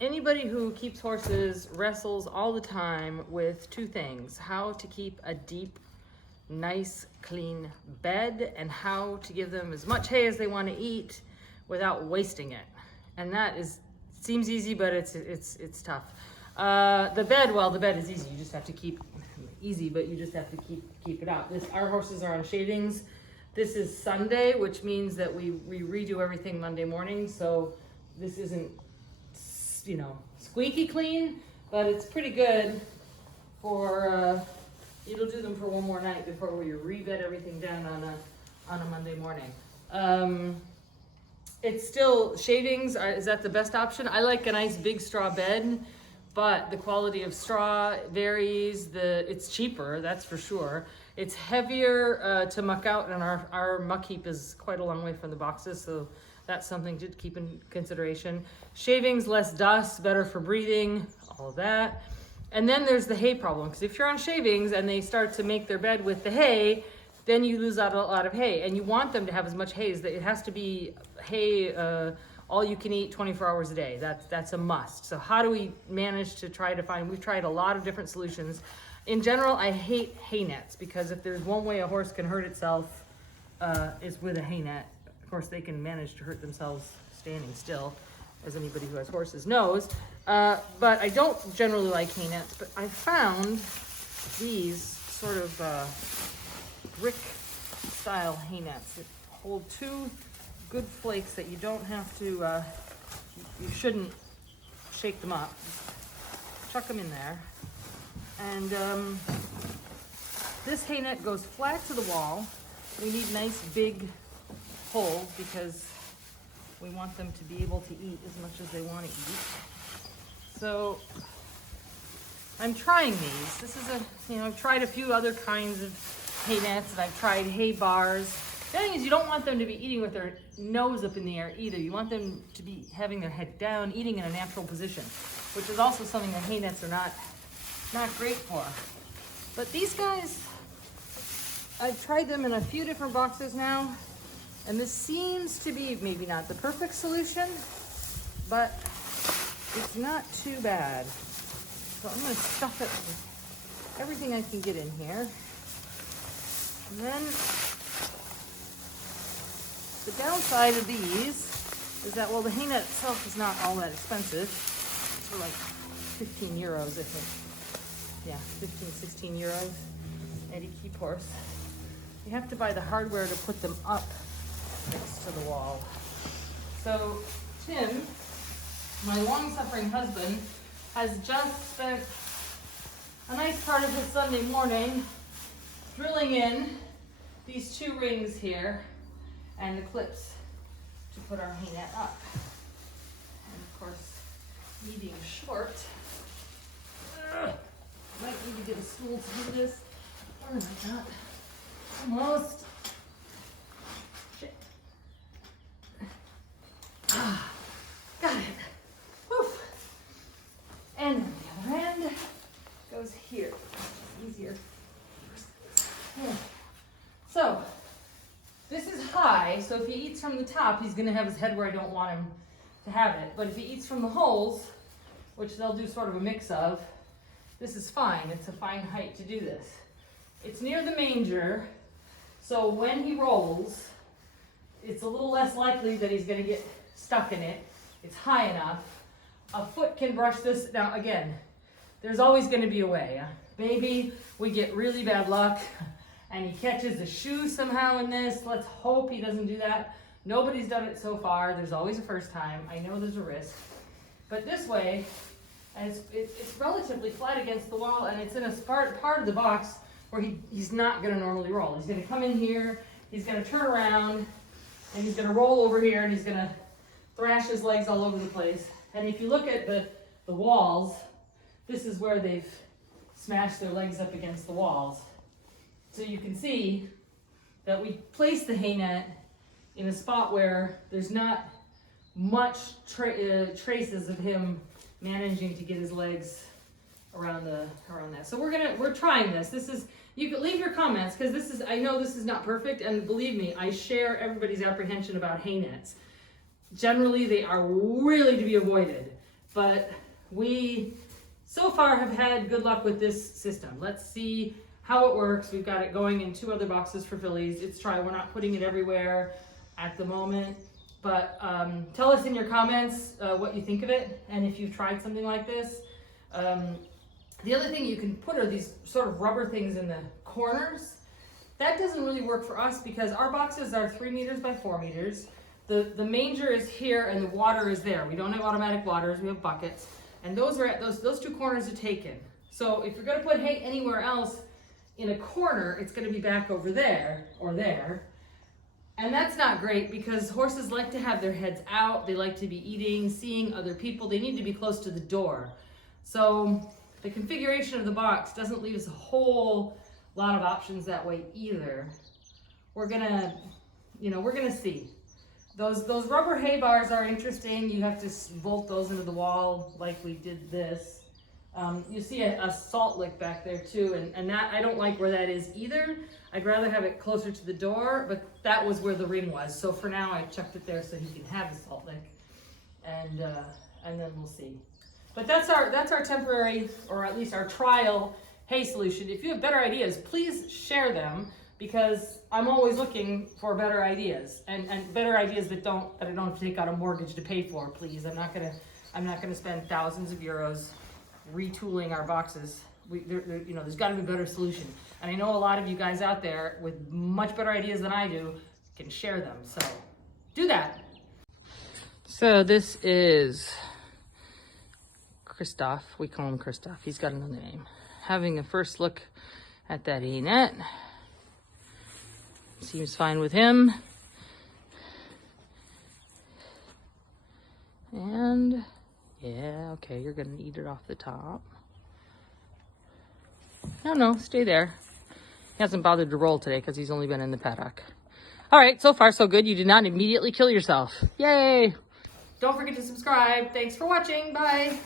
Anybody who keeps horses wrestles all the time with two things: how to keep a deep, nice, clean bed, and how to give them as much hay as they want to eat without wasting it. And that seems easy, but it's tough. The bed is easy. You just have to keep keep it out. Our horses are on shavings. This is Sunday, which means that we redo everything Monday morning. So this isn't, squeaky clean, but it's pretty good for, it'll do them for one more night before we rebed everything down on a Monday morning. It's still, shavings, is that the best option? I like a nice big straw bed, but the quality of straw varies. It's cheaper, that's for sure. It's heavier to muck out, and our muck heap is quite a long way from the boxes, so that's something to keep in consideration. Shavings, less dust, better for breathing, all of that. And then there's the hay problem, because if you're on shavings and they start to make their bed with the hay, then you lose out a lot of hay, and you want them to have as much hay as it has to be hay, all you can eat 24 hours a day. That's a must. So how do we manage to we've tried a lot of different solutions. In general, I hate hay nets, because if there's one way a horse can hurt itself, is with a hay net. Of course, they can manage to hurt themselves standing still, as anybody who has horses knows. But I don't generally like hay nets, but I found these sort of brick style hay nets that hold two good flakes that you don't have to, you shouldn't shake them up. Just chuck them in there. And this hay net goes flat to the wall. We need nice big holes because we want them to be able to eat as much as they want to eat. So I'm trying these. This is I've tried a few other kinds of hay nets, and I've tried hay bars. The thing is, you don't want them to be eating with their nose up in the air either. You want them to be having their head down, eating in a natural position, which is also something that hay nets are not great for. But these guys, I've tried them in a few different boxes now, and this seems to be maybe not the perfect solution, but it's not too bad. So I'm going to stuff it with everything I can get in here. And then the downside of these is that, well, the hay net itself is not all that expensive. It's for like 15 euros, I think. Yeah, 15, 16 euros at Keep Horse. You have to buy the hardware to put them up next to the wall. So Tim, my long-suffering husband, has just spent a nice part of his Sunday morning drilling in these two rings here and the clips to put our hay net up. And of course, me being short, might need to get a stool to do this. Where am I not? Almost. Shit. Got it. Woof. And then the other end goes here. It's easier. So, this is high, so if he eats from the top, he's gonna have his head where I don't want him to have it. But if he eats from the holes, which they'll do sort of a mix of, this is fine. It's a fine height to do this. It's near the manger, so when he rolls, it's a little less likely that he's gonna get stuck in it. It's high enough. A foot can brush this. Now again, there's always gonna be a way. Maybe we get really bad luck and he catches a shoe somehow in this. Let's hope he doesn't do that. Nobody's done it so far. There's always a first time. I know there's a risk. But this way, and it's relatively flat against the wall, and it's in a part of the box where he's not gonna normally roll. He's gonna come in here, he's gonna turn around, and he's gonna roll over here, and he's gonna thrash his legs all over the place. And if you look at the walls, this is where they've smashed their legs up against the walls. So you can see that we placed the hay net in a spot where there's not much traces of him managing to get his legs around that. So we're trying this. You can leave your comments, because I know this is not perfect, and believe me, I share everybody's apprehension about hay nets. Generally, they are really to be avoided, but we so far have had good luck with this system. Let's see how it works. We've got it going in 2 other boxes for fillies. It's trial. We're not putting it everywhere at the moment, but tell us in your comments what you think of it and if you've tried something like this. The other thing you can put are these sort of rubber things in the corners. That doesn't really work for us because our boxes are 3 meters by 4 meters. The manger is here and the water is there. We don't have automatic waters, we have buckets. And those are at those 2 corners are taken. So if you're gonna put hay anywhere else in a corner, it's gonna be back over there or there. And that's not great because horses like to have their heads out. They like to be eating, seeing other people. They need to be close to the door. So the configuration of the box doesn't leave us a whole lot of options that way either. We're gonna see. Those rubber hay bars are interesting. You have to bolt those into the wall like we did this. You see a salt lick back there too, and that I don't like where that is either. I'd rather have it closer to the door, but that was where the ring was. So for now, I chucked it there so he can have the salt lick, and then we'll see. But that's our temporary, or at least our trial hay solution. If you have better ideas, please share them, because I'm always looking for better ideas and better ideas that I don't have to take out a mortgage to pay for, please. I'm not gonna spend thousands of euros retooling our boxes. There's gotta be a better solution. And I know a lot of you guys out there with much better ideas than I do can share them, so do that. So this is Christoph, we call him Christoph, he's got another name. Having a first look at that hay net. Seems fine with him. And yeah, okay, you're gonna eat it off the top. No, stay there. He hasn't bothered to roll today because he's only been in the paddock. All right, so far so good. You did not immediately kill yourself. Yay! Don't forget to subscribe. Thanks for watching. Bye.